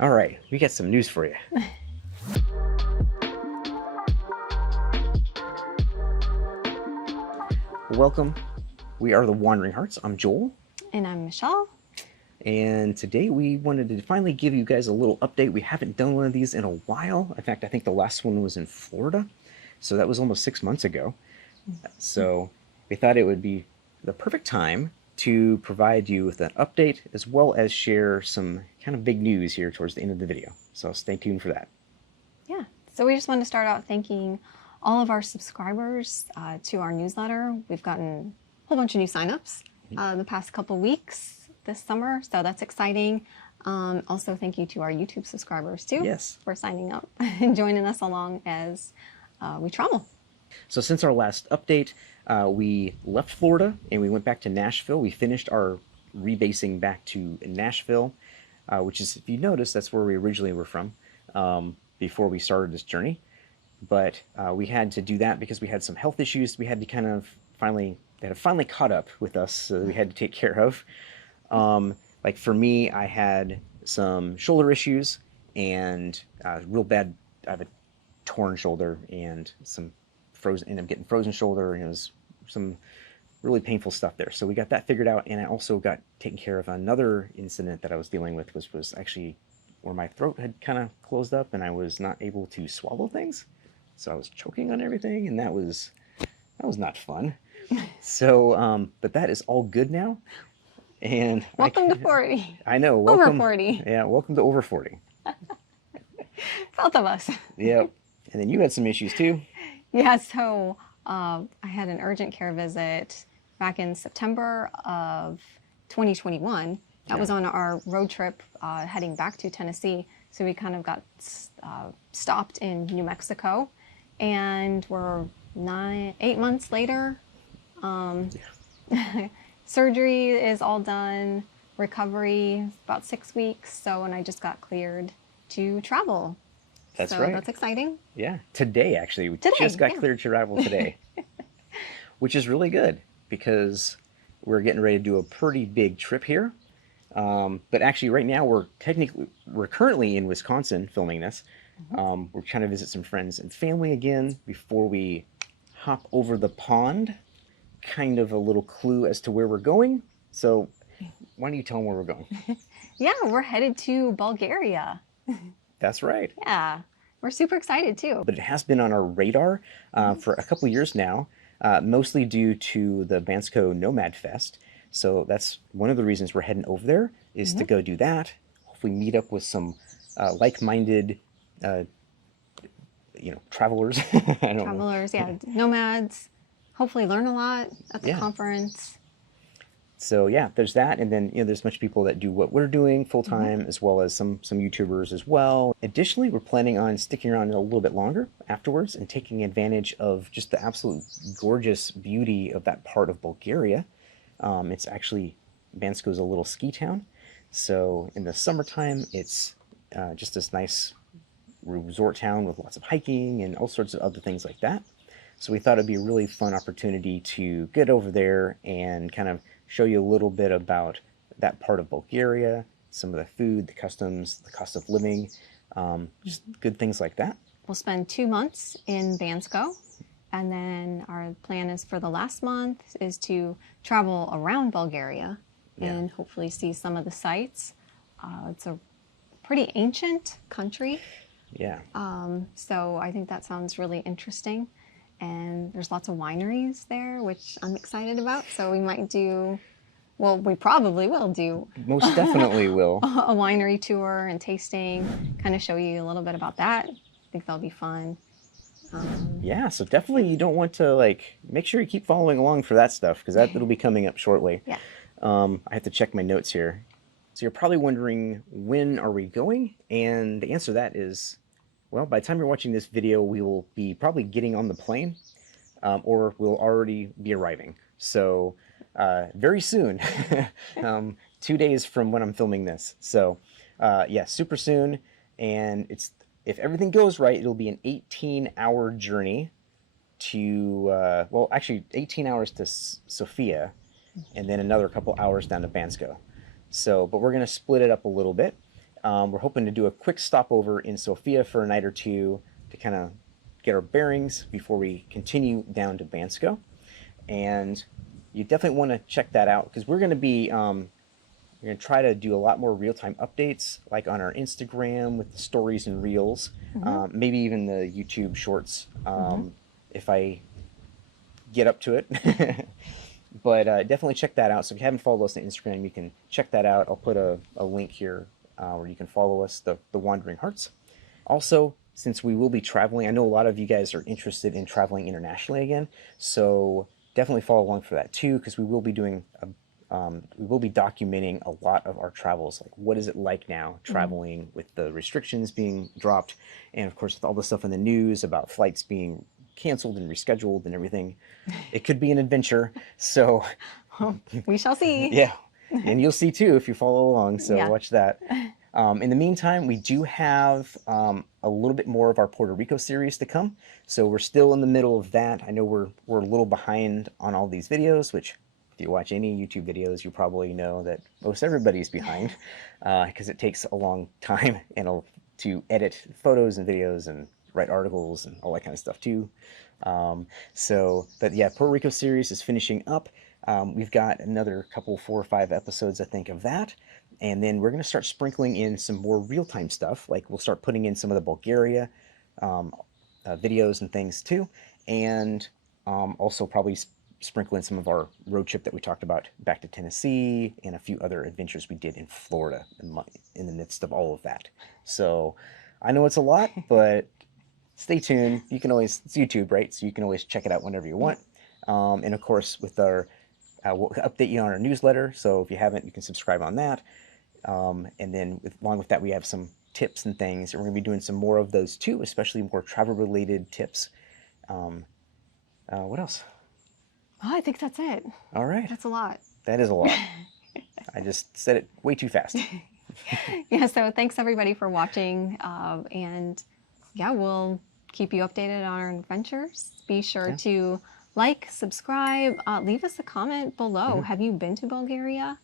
All right, we got some news for you. Welcome. We are the Wandering Hearts. I'm Joel. And I'm Michelle. And today we wanted to finally give you guys a little update. We haven't done one of these in a while. In fact, I think the last one was in Florida. So that was almost 6 months ago. So we thought it would be the perfect time to provide you with an update as well as share some kind of big news here towards the end of the video. So stay tuned for that. Yeah. So we just want to start out thanking all of our subscribers to our newsletter. We've gotten a whole bunch of new signups the past couple weeks this summer. So that's exciting. Also, thank you to our YouTube subscribers too. Yes. For signing up and joining us along as we travel. So since our last update, we left Florida and we went back to Nashville. We finished our rebasing back to Nashville, which is, if you notice, that's where we originally were from before we started this journey. But we had to do that because we had some health issues. We had to kind of finally caught up with us, so we had to take care of. Like for me, I had some shoulder issues and real bad. I have a torn shoulder and some frozen, and I'm getting frozen shoulder, and it was some really painful stuff there. So we got that figured out, and I also got taken care of. Another incident that I was dealing with was actually where my throat had kind of closed up, and I was not able to swallow things, so I was choking on everything, and that was not fun. So, but that is all good now. And Welcome to 40. I know. Welcome. Over 40. Yeah, welcome to over 40. Both of us. Yep. And then you had some issues too. Yeah, so I had an urgent care visit back in September of 2021. That was on our road trip heading back to Tennessee. So we kind of got stopped in New Mexico, and we're 8 months later. Surgery is all done, recovery about 6 weeks. So, and I just got cleared to travel. That's so right. That's exciting. Yeah, today actually. We Today, just got yeah. cleared to travel today, which is really good because we're getting ready to do a pretty big trip here. But actually, right now we're currently in Wisconsin filming this. We're trying to visit some friends and family again before we hop over the pond. Kind of a little clue as to where we're going. So, why don't you tell them where we're going? Yeah, we're headed to Bulgaria. That's right. Yeah, we're super excited too. But it has been on our radar for a couple years now, mostly due to the Bansko Nomad Fest. So that's one of the reasons we're heading over there, is to go do that. Hopefully meet up with some like-minded, travelers. Travelers, yeah, nomads. Hopefully learn a lot at the conference. So yeah, there's that, and then there's a bunch of people that do what we're doing full time, as well as some YouTubers as well. Additionally, we're planning on sticking around a little bit longer afterwards and taking advantage of just the absolute gorgeous beauty of that part of Bulgaria. It's actually, Bansko's a little ski town, so in the summertime it's just this nice resort town with lots of hiking and all sorts of other things like that. So we thought it'd be a really fun opportunity to get over there and kind of show you a little bit about that part of Bulgaria, some of the food, the customs, the cost of living, just good things like that. We'll spend 2 months in Bansko, and then our plan is for the last month is to travel around Bulgaria and hopefully see some of the sites. It's a pretty ancient country. Yeah. So I think that sounds really interesting. And there's lots of wineries there, which I'm excited about. So we might do, well, we probably will do. Most definitely will. A winery tour and tasting, kind of show you a little bit about that. I think that'll be fun. Yeah, so definitely you don't want to, make sure you keep following along for that stuff, because that'll be coming up shortly. Yeah. I have to check my notes here. So you're probably wondering, when are we going? And the answer to that is, well, by the time you're watching this video, we will be probably getting on the plane, or we'll already be arriving. So very soon, 2 days from when I'm filming this. So yeah, super soon. And if everything goes right, it'll be an 18-hour journey to, well, actually 18 hours to Sofia, and then another couple hours down to Bansko. So, but we're going to split it up a little bit. We're hoping to do a quick stopover in Sofia for a night or two to kind of get our bearings before we continue down to Bansko. And you definitely want to check that out because we're going to be we're going to try to do a lot more real-time updates, like on our Instagram with the stories and reels, maybe even the YouTube shorts if I get up to it. But definitely check that out. So if you haven't followed us on Instagram, you can check that out. I'll put a link here where you can follow us, the Wandering Hartz. Also, since we will be traveling, I know a lot of you guys are interested in traveling internationally again, so definitely follow along for that too, because we will be doing we will be documenting a lot of our travels. Like, what is it like now traveling with the restrictions being dropped, and of course with all the stuff in the news about flights being canceled and rescheduled and everything. It could be an adventure. So we shall see. yeah, and you'll see too if you follow along. So Yeah. watch that. In the meantime, we do have a little bit more of our Puerto Rico series to come. So we're still in the middle of that. I know we're a little behind on all these videos, which if you watch any YouTube videos, you probably know that most everybody's behind because it takes a long time to edit photos and videos and write articles and all that kind of stuff too. But yeah, Puerto Rico series is finishing up. We've got another couple, 4 or 5 episodes, I think, of that. And then we're going to start sprinkling in some more real-time stuff. Like we'll start putting in some of the Bulgaria videos and things too. And also probably sprinkle in some of our road trip that we talked about back to Tennessee and a few other adventures we did in Florida in the midst of all of that. So I know it's a lot, but stay tuned. You can always, it's YouTube, right? So you can always check it out whenever you want. And of course, with our, we'll update you on our newsletter. So if you haven't, you can subscribe on that. And then along with that, we have some tips and things. And we're going to be doing some more of those too, especially more travel-related tips. What else? Oh, I think that's it. All right. That's a lot. That is a lot. I just said it way too fast. Yeah, so thanks everybody for watching. And yeah, we'll keep you updated on our adventures. Be sure to like, subscribe, leave us a comment below. Have you been to Bulgaria?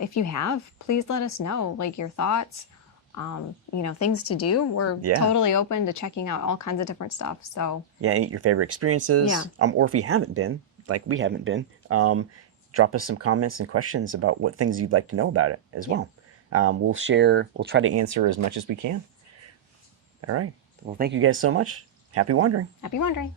If you have, please let us know, like your thoughts, things to do. We're totally open to checking out all kinds of different stuff. So yeah, your favorite experiences. Yeah. Or if you haven't been, like we haven't been, drop us some comments and questions about what things you'd like to know about it as well. We'll try to answer as much as we can. All right. Well, thank you guys so much. Happy wandering. happy wandering.